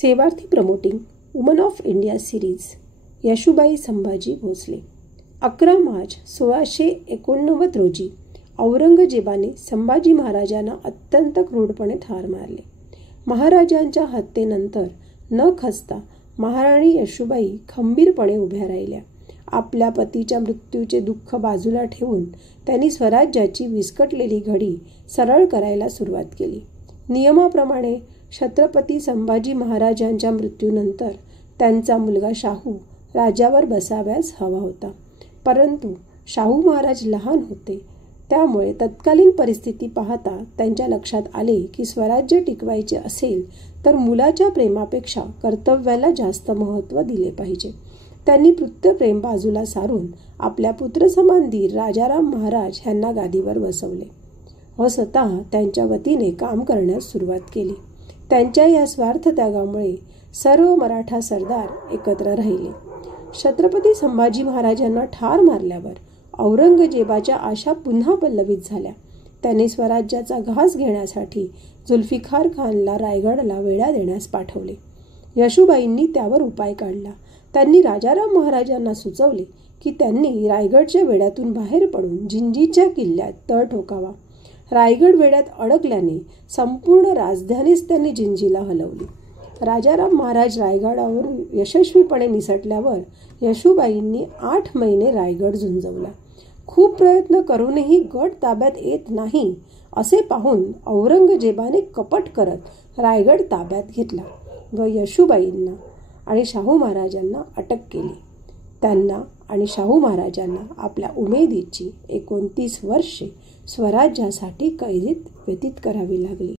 सेवार्थी promoting woman of India series Yesubai Sambhaji Bhosale. 11 March 1689 रोजी औरंगजेबाने संभाजी महाराजांना अत्यंत क्रूरपणे ठार मारले. महाराजांच्या हत्येनंतर न खचता महाराणी येशूबाई खंबीरपणे उभ्या राहिल्या. आपल्या पतीच्या मृत्यूचे दुःख बाजूला ठेवून त्यांनी स्वराज्याची विस्कटलेली घडी सरळ करायला सुरुवात केली. नियमाप्रमाणे छत्रपती संभाजी महाराजांच्या मृत्यूनंतर त्यांचा मुलगा शाहू राज्यावर बसाव्यास हवा होता, परंतु शाहू महाराज लहान होते. त्यामुळे तत्कालीन परिस्थिती पाहता त्यांच्या लक्षात आले की स्वराज्य टिकवायचे असेल तर मुलाच्या प्रेमापेक्षा कर्तव्याला जास्त महत्त्व दिले पाहिजे. त्यांनी पुत्रप्रेम बाजूला सारून आपल्या पुत्रसमान धीर राजाराम महाराज यांना गादीवर बसवले व स्वतः त्यांच्या वतीने काम करण्यास सुरुवात केली. त्यांच्या या स्वार्थ त्यागामुळे सर्व मराठा सरदार एकत्र राहिले. छत्रपती संभाजी महाराजांना ठार मारल्यावर औरंगजेबाच्या आशा पुन्हा पल्लवित झाल्या. त्याने स्वराज्याचा घास घेण्यासाठी जुल्फिकार खानला रायगडला वेढा देण्यास पाठवले. येशूबाईंनी त्यावर उपाय काढला. त्यांनी राजाराम महाराजांना सुचवले की त्यांनी रायगडच्या वेढ्यातून बाहेर पडून जिंजीच्या किल्ल्यात तळ ठोकावा. रायगड वेढ्यात अडकल्याने संपूर्ण राजधानीच त्यांनी जिंजीला हलवली. राजाराम महाराज रायगडावरून यशस्वीपणे निसटल्यावर येशूबाईंनी 8 महिने रायगड झुंजवला. खूप प्रयत्न करूनही गड ताब्यात येत नाही असे पाहून औरंगजेबाने कपट करत रायगड ताब्यात घेतला व येशूबाईंना आणि शाहू महाराजांना अटक केली. त्यांना आणि शाहू महाराजांना आपल्या उमेदीची 29 वर्षे स्वराज्यासाठी कैदेत व्यतीत करावी लागली.